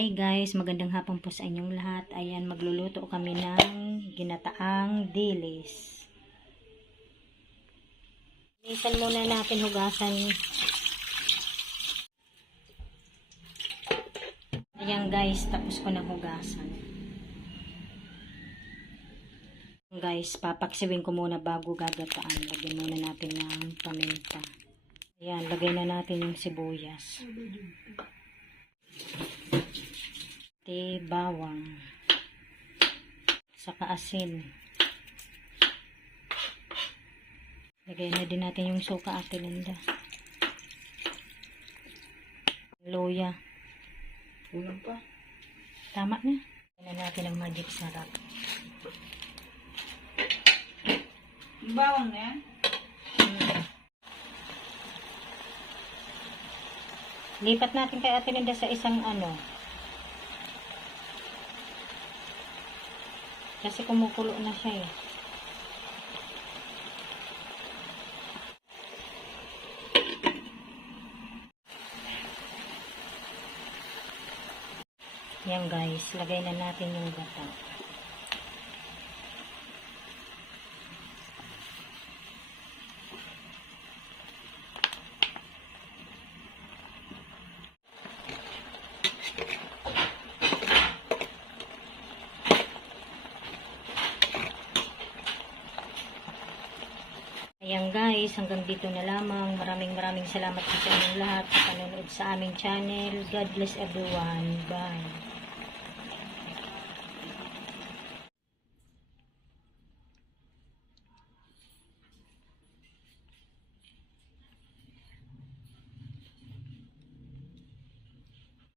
Hi guys, magandang hapon po sa inyong lahat. Ayan, magluluto kami ng ginataang dilis. Inisan muna natin hugasan. Ayan guys, tapos ko na hugasan. Guys, papaksiwin ko muna bago gagataan. Lagyan muna natin ng paminta. Ayan, lagay na natin yung sibuyas. Bawang, saka asin. Lagay na din natin yung suka, Ate Linda. Luya. Kulang pa. Tama na. Lagyan na natin ang magic sarap. Yung bawang na yan? Lipat natin kay Ate Linda sa isang kasi kumukulo na siya eh. Yan guys, lagay na natin yung gata. Ayan guys, hanggang dito na lamang. Maraming salamat po sa inyong lahat sa panonood sa aming channel. God bless everyone. Bye.